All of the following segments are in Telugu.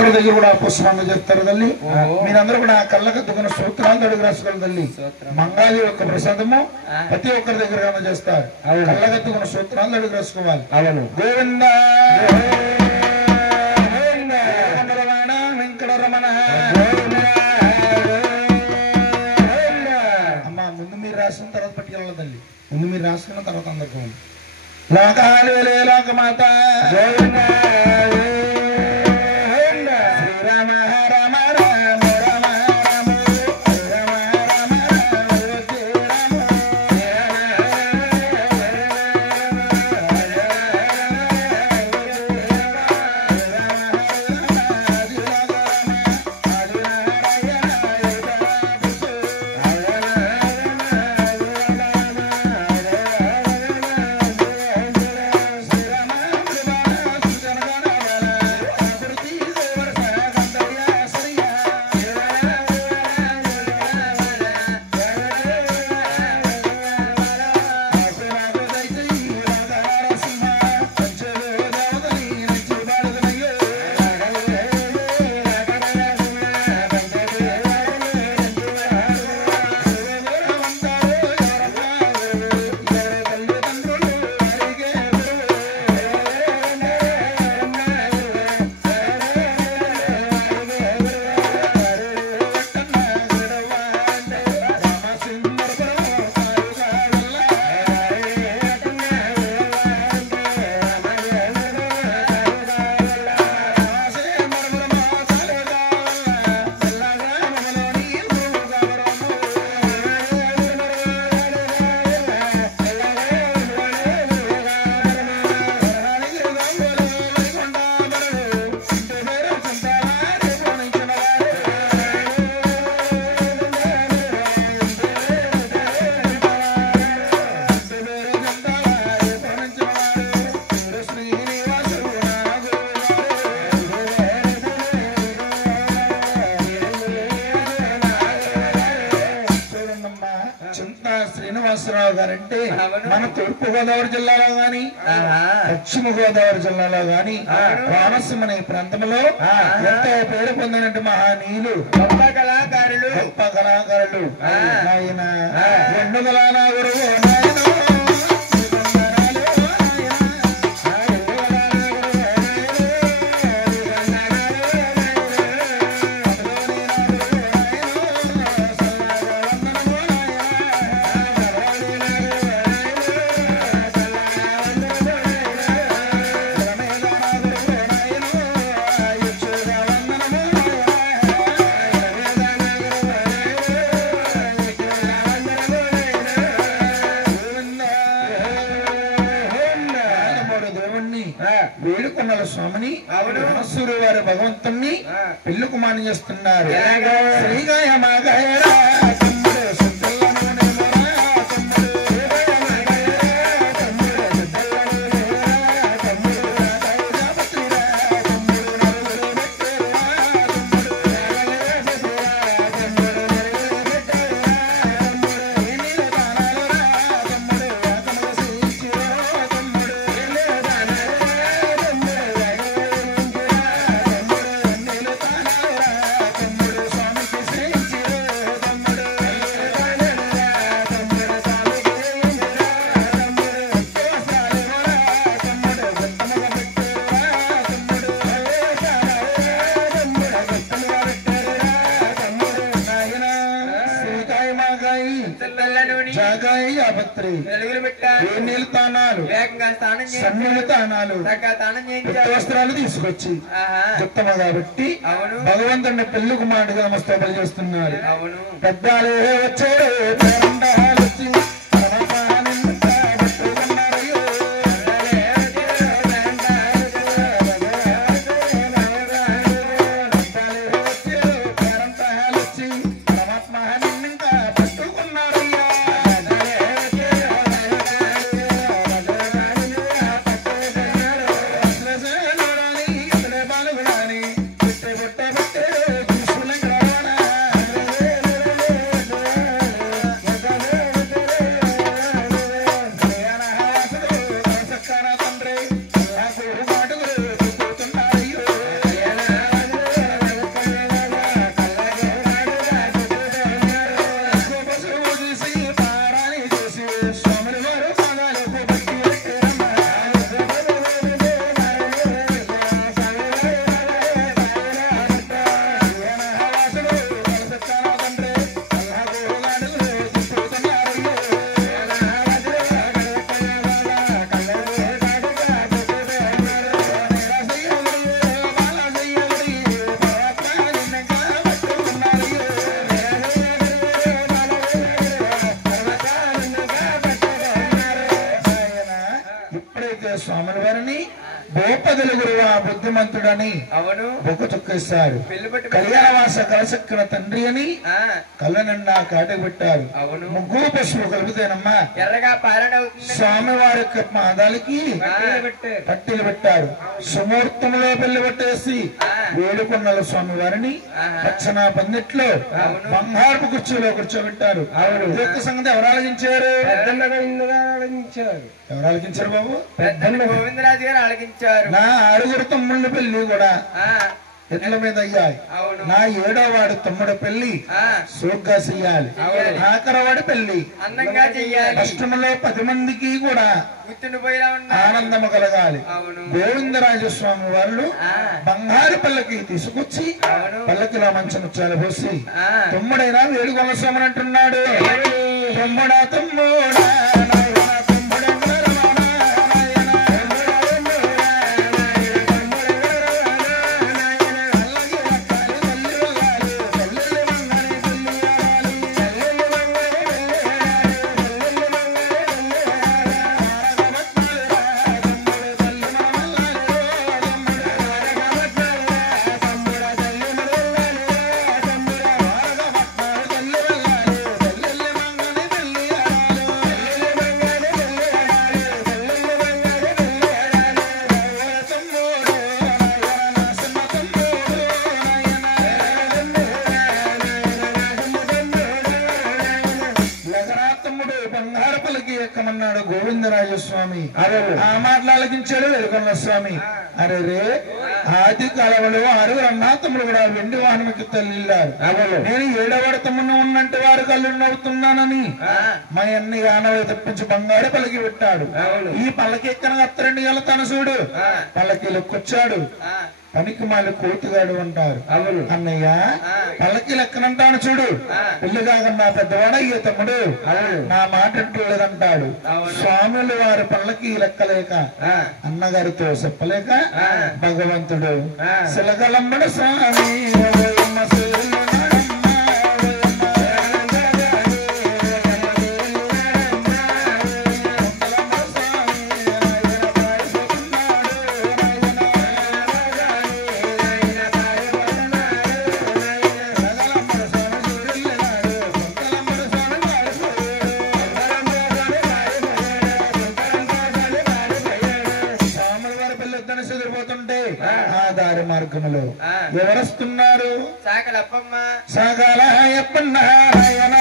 దగ్గర కూడా పుష్పంగా చెప్తారు తల్లి. మీరందరూ కూడా కళ్ళకద్దుకున్న సూత్రాలు అడుగు రాసుకోవాలి తల్లి. మంగాళి యొక్క ప్రసాదము ప్రతి ఒక్కరి దగ్గర చేస్తారు. కళ్ళకద్దుకున్న సూత్రాలు అడుగు రాసుకోవాలి. అవును. గోవింద రమణ వెంకట రమణ. అమ్మా ముందు మీరు రాసిన తర్వాత పట్టుకెళ్ళాలి తల్లి. ముందు మీరు రాసుకున్న తర్వాత అందరికీ లోకాలు లోకమాత గోవింద శ్రీనివాసరావు గారంటే మన తూర్పు గోదావరి జిల్లాలో గాని పశ్చిమ గోదావరి జిల్లాలో గాని రామస్యం అనే ప్రాంతంలో ఎంతో పేరు పొందినట్టు మహానీయులు గొప్ప కళాకారులు ఆయన ఎండుగలానా గురువు వేడుకొండల స్వామిని మనస్సూరు వారి భగవంతుణ్ణి పెళ్లి కుమారుని చేస్తున్నారు. వస్త్రాలు తీసుకొచ్చి ఉత్తమగా పెట్టి భగవంతుడిని పెళ్లి కుమారుడిగా నమస్తోపాలు చేస్తున్నారు. పెద్దలు వచ్చాడు బుద్ధిమంతుడని బొక్క చుక్కేశారు. కళ్యాణవాస కలసక్కిన తండ్రి అని కళ్ళ నిండా కాటకు పెట్టారు. ముగ్గు పశువు కలిపితేనమ్మా స్వామివారి యొక్క పాదాలకి పట్టీలు పెట్టారు. సుముహూర్తంలో పెళ్లి పెట్టేసి వేడుకొండల స్వామి వారిని పచ్చన పందిట్లో బంగారపు కుర్చీలో కూర్చోబెట్టారు. యొక్క సంగతి ఎవరు ఆలకించారు? ఎవరు ఆలకించారు బాబు? గోవిందరాజు గారు ఆలకించారు. నా 6 తమ్ముళ్ళ పెళ్లి కూడా ఎట్ల మీద అయ్యాయి. నా 7వ వాడు తమ్ముడు పెళ్లి సోగ్గా చెయ్యాలి. 11వ వాడి పెళ్లి అందంగా చెయ్యాలి. అష్టములో 10 మందికి కూడా ఆనందము కలగాలి. గోవిందరాజస్వామి వాళ్ళు బంగారు పల్లకి తీసుకొచ్చి పల్లకిలో మంచి ముచ్చాలు పోసి తమ్ముడైనా వేడుకొండ స్వామి అంటున్నాడు. తమ్ముడా తమ్ముడా ఎక్కమన్నాడు గోవిందరాజస్వామి. ఆ మాటలు ఆలకించాడు వేడుకొండల స్వామి. అరే రే ఆది కాలంలో 6 అన్నాతములు కూడా వెండి వాహనకి తల్లిల్లారు. నేను 7వ వాడు తమ్ముడు ఉన్నంటే వారు కళ్ళు నవ్వుతున్నానని మా అన్ని ఆనవై తప్పించి బంగారు పల్లకి పెట్టాడు. ఈ పల్లకి ఎక్కన అత్తరండి గల తన చూడు పల్లకిలో కూర్చాడు. పనికి మాలి కోతిగాడు అంటారు. అన్నయ్య పల్లకి లెక్కనంటాను చూడు. పెళ్లి కాకుండా పెద్దవాడయ్యే తమ్ముడు నా మాట లేదంటాడు. స్వాములు వారి పల్లకి లెక్కలేక అన్నగారితో చెప్పలేక భగవంతుడు శిలగలంబడు స్వామి మార్గములో ఎవరొస్తున్నారు? సాగల అప్పన్న నాయన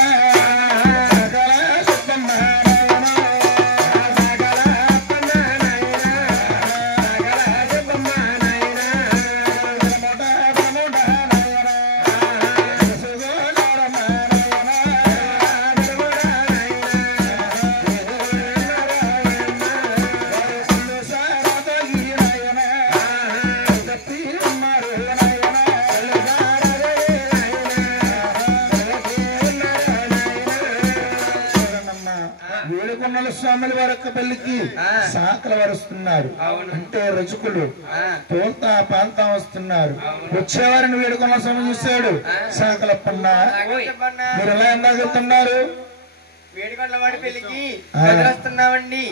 వేడుకొండల స్వాముల వారి యొక్క పెళ్లికి సాకలు వరుస్తున్నారు. అంటే రజకులు తోల్తా పాల్తా వస్తున్నారు. వచ్చేవారిని వేడుకొండల స్వామి చూశాడు. సాకలప్పన్న మీరు ఎలా ఎందాకెళ్తున్నారు? వేడుకొండల వాడి పెళ్లికి వస్తున్నామండి.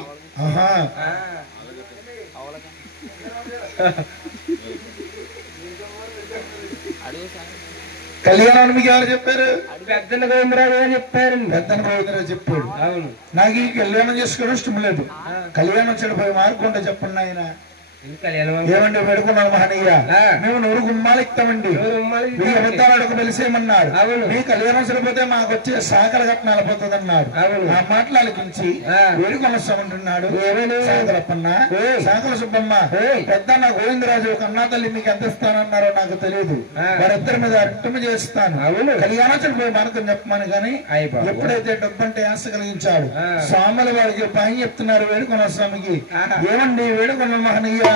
కళ్యాణాన్ని మీకు ఎవరు చెప్పారు? పెద్దన గోవిందరాజు గారు చెప్పారు. పెద్దన గోవిందరాజు చెప్పాడు. అవును. నాకు ఈ కళ్యాణం చేసుకోవడం ఇష్టం లేదు. కళ్యాణం చెడిపోయి మార్కుంటే చెప్పండి ఆయన. ఏమండి వేడుకున్నాను మహనీయ, మేము 100 గుమ్మాలు ఇస్తామండి, 1000 అబద్ధాలు అడుగు తెలిసేయమన్నారు. మీ కళ్యాణం సరిపోతే మాకు వచ్చే సాకల ఘటన వెళ్ళిపోతుంది అన్నారు. ఆ మాటలు అలికించి వేడుకొండ స్వామింటున్నాడు. సాకలప్పన్న, సాకల సుబ్బమ్మ, పెద్దన్న గోవిందరాజు ఒక అన్నా తల్లి మీకు ఎంత ఇస్తానన్నారో నాకు తెలియదు. వారిద్దరి మీద అర్థం చేస్తాను. కళ్యాణం చెడిపోయి మార్గం చెప్పమని కానీ ఎప్పుడైతే డబ్బంటే ఆశ కలిగించాడు స్వాముల వారికి పని చెప్తున్నారు వేడుకొండ స్వామికి. ఏమండి వేడుకొండ మహనీయ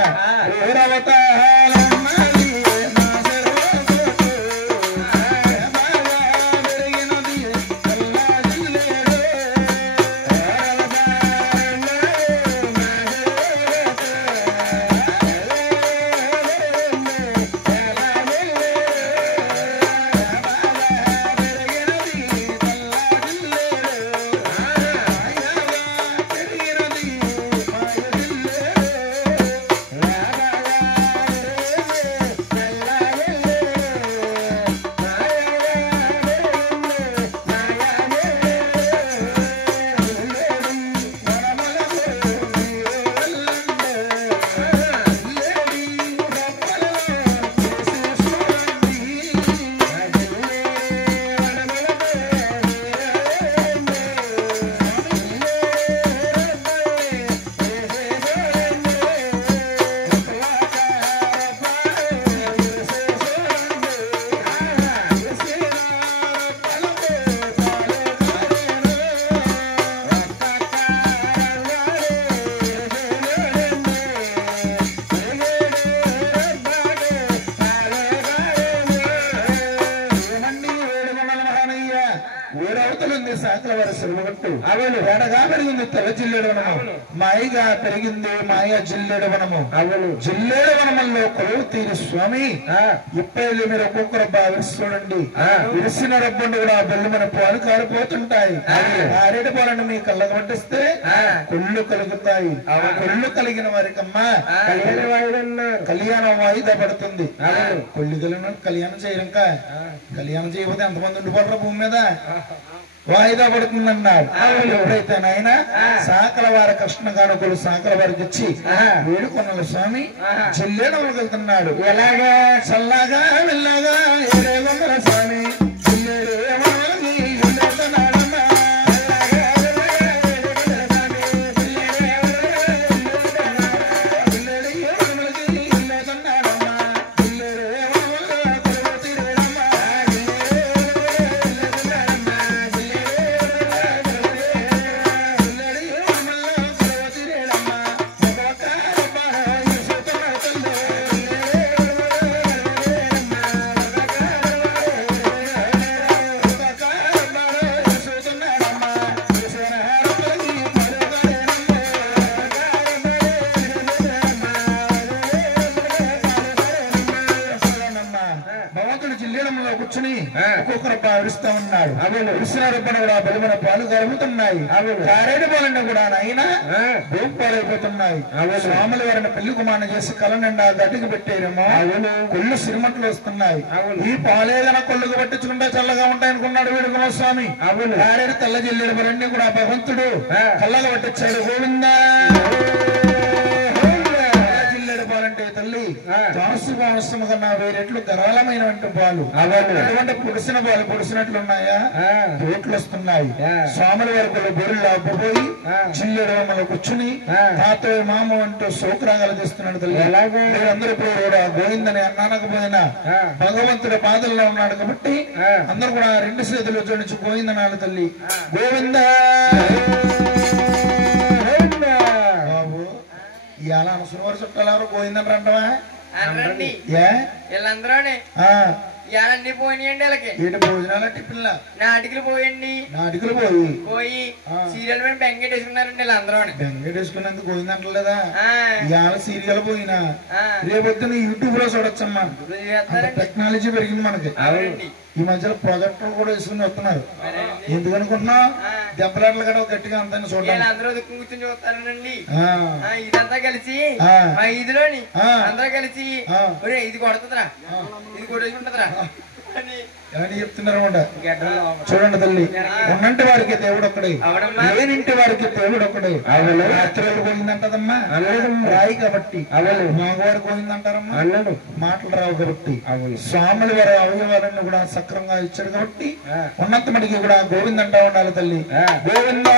శాఖల వారి సెలవుగట్టు అవును ఎడగా పెరిగింది తెల్ల జిల్లేడు వనము మాయిగా పెరిగింది మాయ జిల్లేడు వనము అవును జిల్లేడు వనముల్లో కొలువు తీరి స్వామి ఇప్పటి మీరు ఒక్కొక్కరు బాగా విరిసి చూడండి విరిసిన రబ్బండు కూడా బెల్లుమన పాలు కారిపోతుంటాయి ఆరేడు పాలను మీ కళ్ళకు పట్టిస్తే కొళ్ళు కలుగుతాయి కొళ్ళు కలిగిన వారికమ్మా కళ్యాణం వాయిదా పడుతుంది కొళ్ళు కలిగిన కళ్యాణం చేయరంక కళ్యాణం చేయకపోతే ఎంతమంది ఉండిపోతారు భూమి మీద వాయిదా పడుతుందన్నారు ఎప్పుడైతే నాయన సాకల వారి కృష్ణ కానుకలు సాకల వారికి ఇచ్చి వేడుకొన్నల స్వామి చెల్లేడవలకు వెళ్తున్నాడు ఎలాగా చల్లాగా వెళ్ళాగా ఏడేగొందల స్వామి విరుస్తా ఉన్నాడు విరిసిన రూపణ కూడా బలమైన పాలు కలుగుతున్నాయి కారేడు పాలన్నీ కూడా ఆయన భూమి పాలైపోతున్నాయి స్వాముల వారిని పెళ్లి కుమారణ చేసి కళ నిండా గట్టికి పెట్టేరేమో కొళ్ళు సిరిమట్లు వస్తున్నాయి ఈ పాలేదన కొళ్ళుకు పట్టించుకుంటే చల్లగా ఉంటాయనుకున్నాడు వేడుకున్న స్వామి కారేడు తెల్ల జిల్లేడు పాలన్నీ కూడా భగవంతుడు కళ్ళగా పట్టించాడు గోవిందా పాలంటే తల్లి తాసుభావస్థము కన్నా వేరెట్లు గరాలమైనటువంటి పాలు అటువంటి పుడిసిన పాలు పుడిసినట్లున్నాయా బోట్లు వస్తున్నాయి స్వాముల వరకు బొరుళ్ళు అబ్బపోయి చిల్లెడమలు కూర్చుని తాతయ్య మామ అంటూ శోకరాగాలు తీస్తున్నాడు తల్లి మీరందరూ ఇప్పుడు కూడా గోవిందని అన్నానకపోయినా భగవంతుడి పాదల్లో ఉన్నాడు కాబట్టి అందరూ కూడా రెండు చేతులు జోడించి గోవిందనాడు తల్లి గోవింద ఇవాళ అనసూరు చుట్టాలు ఎవరు పోయిందని అంటవా వీళ్ళందరూనే అన్ని పోయినాయండి వాళ్ళకి ఏంటి భోజనాలు టిఫిన్లా నాటికలు పోయండి నాటికలు పోయి సీరియల్ మీద బెంగెట్టేసుకున్నారండి వీళ్ళందరూ బెంగెట్టేసుకున్నందుకు పోయిందంటలేదా ఇవాళ సీరియల్ పోయినా రేపొద్దున యూట్యూబ్ లో చూడొచ్చమ్మా టెక్నాలజీ పెరిగింది మనకి ఈ మధ్యలో ప్రాజెక్టులు కూడా వేసుకుని వస్తున్నారు ఎందుకనుకుంటున్నావు దెబ్బలాటలు కూడా గట్టిగా అంతా చూడాలి అందరూ కూర్చొని చూస్తారండి ఇదంతా కలిసి మా ఇదిలోని అందరూ కలిసి ఇది కొడుతుందిరా ఇది కొట్టేసుకుంటుందిరా అని చెప్తున్నారు చూడండి తల్లి ఉన్నంటి వారికి దేవుడు ఒక్కడే లేనింటి వారికి దేవుడు ఒక్కడే రాత్రులు పోయిందంటదమ్మా రాయి కాబట్టి మగవారు పోయిందంటారమ్మా అన్నాడు మాటలు రావు కాబట్టి స్వాముల వారి అవయవాలన్నీ కూడా సక్రంగా ఇచ్చాడు కాబట్టి ఉన్నంత మటుకి కూడా గోవిందంటా ఉండాలి తల్లి గోవిందా